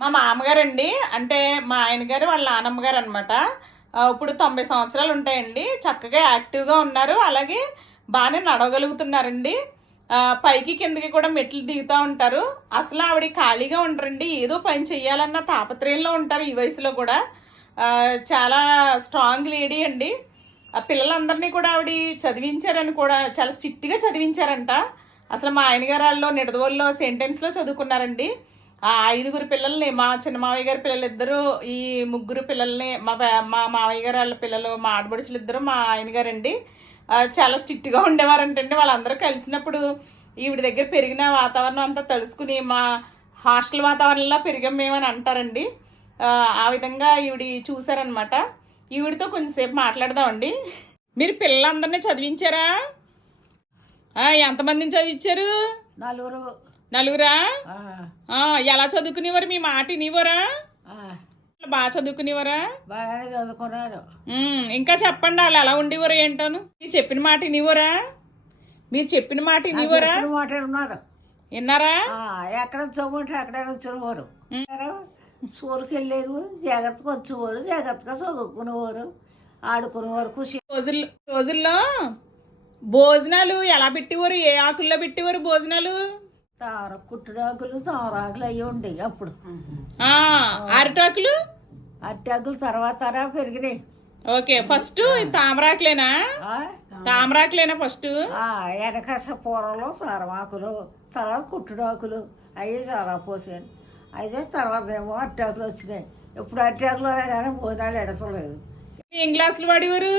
మా మామగారండి. అంటే మా ఆయన గారు వాళ్ళ నానమ్మ గారు అనమాట. ఇప్పుడు 90 సంవత్సరాలు ఉంటాయండి. చక్కగా యాక్టివ్‌గా ఉన్నారు. అలాగే బానే నడవగలుగుతున్నారండి. పైకి కిందకి కూడా మెట్లు దిగుతా ఉంటారు. అసలు ఆవిడ ఖాళీగా ఉండరండి. ఏదో పని చేయాలన్న తాపత్రయంలో ఉంటారు ఈ వయసులో కూడా. చాలా స్ట్రాంగ్ లేడీ అండి. ఆ పిల్లలందరినీ కూడా ఆవిడ చదివించారని కూడా చాలా స్ట్రిక్ట్‌గా చదివించారంట. అసలు మా ఆయన గారు ఆళ్ళు నిడదవోలులో సెయింట్ ఆన్స్‌లో చదువుకున్నారండి. ఆ 5 పిల్లల్ని మా చిన్న మావయ్య గారి పిల్లలిద్దరూ, ఈ 3 పిల్లల్ని మా మావయ్య గారు వాళ్ళ పిల్లలు, మా ఆడపడుచులిద్దరూ మా ఆయన గారండి. చాలా స్ట్రిక్ట్‌గా ఉండేవారంటండి. వాళ్ళందరూ కలిసినప్పుడు ఈవిడ దగ్గర పెరిగిన వాతావరణం అంతా తడుసుకుని మా హాస్టల్ వాతావరణంలో పెరిగాం మేమని అంటారండి. ఆ విధంగా ఈవిడ చూసారనమాట. ఈవిడతో కొంచెంసేపు మాట్లాడదామండి. మీరు పిల్లలందరినీ చదివించారా? ఎంతమందిని చదివించారు? నలుగురా? ఎలా చదువుకునేవారు? మీ మాట వినేవారా? బాగా చదువుకునేవారా? బాగానే చదువుకున్నారు. ఇంకా చెప్పండి, వాళ్ళు ఎలా ఉండేవారు ఏంటోను. మీరు చెప్పిన మాట వినేవారా? మీరు చెప్పిన మాట వినేవారా? మాట ఉన్నారు. విన్నారా? ఎక్కడ చదువుంటే అక్కడ వచ్చేవారు. స్కూల్కి వెళ్ళేరు, జాగ్రత్తగా వచ్చేవారు, జాగ్రత్తగా చదువుకునేవారు, ఆడుకునేవారు. ఖుషి రోజుల్లో భోజనాలు ఎలా పెట్టేవారు? ఏ ఆకుల్లో పెట్టేవారు భోజనాలు? కుట్టుడాకులు, తామరాకులు అయ్యి ఉండేవి అప్పుడు. అరిటాకులు? అరిటాకులు తర్వాత పెరిగినాయి. ఓకే, ఫస్ట్ తామరాకులేనా? తామరాకులేనా ఫస్ట్? వెనక పూరలు, సారమాకులు, తర్వాత కుట్టుడాకులు అవి చాలా పోసాను. అయితే తర్వాత ఏమో అరిటాకులు వచ్చినాయి. ఇప్పుడు అరిటాకులు కానీ భోజనాలు ఎడసలేదు. ఏం గ్లాసులు వాడేవారు?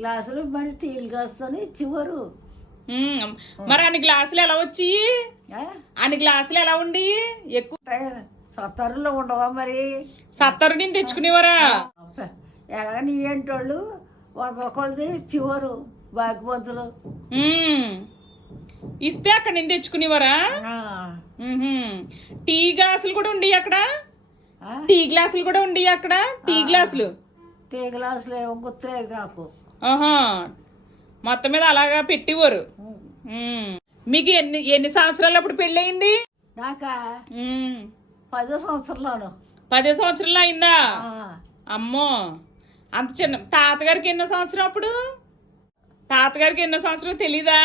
గ్లాసులు మరి స్టీల్ గ్లాసుతో ఇచ్చేవారు. మరి అన్ని గ్లాసులు ఎలా వచ్చి? అన్ని గ్లాసులు ఎలా ఉండి? ఎక్కువ సత్తరులో ఉండవా మరి? సత్తరు నుంచి తెచ్చుకునేవారా? ఎలాగ నీ ఏంటోళ్ళు 100 కొలది ఇచ్చేవారు. బాగిపంతులు ఇస్తే అక్కడ నుంచి తెచ్చుకునేవారా? టీ గ్లాసులు కూడా ఉండి అక్కడ? టీ గ్లాసులు కూడా ఉండి అక్కడ? టీ గ్లాసులు ఏమో గుర్తులేదు నాకు. మొత్తం మీద అలాగా పెట్టేవారు. మీకు ఎన్ని సంవత్సరాలు అప్పుడు పెళ్ళి అయింది? నాకా 10 సంవత్సరాలు. 10 సంవత్సరాలు అయిందా? అమ్మో, అంత చిన్న. తాతగారికి ఎన్నో సంవత్సరం అప్పుడు? తాతగారికి ఎన్నో సంవత్సరం తెలీదా?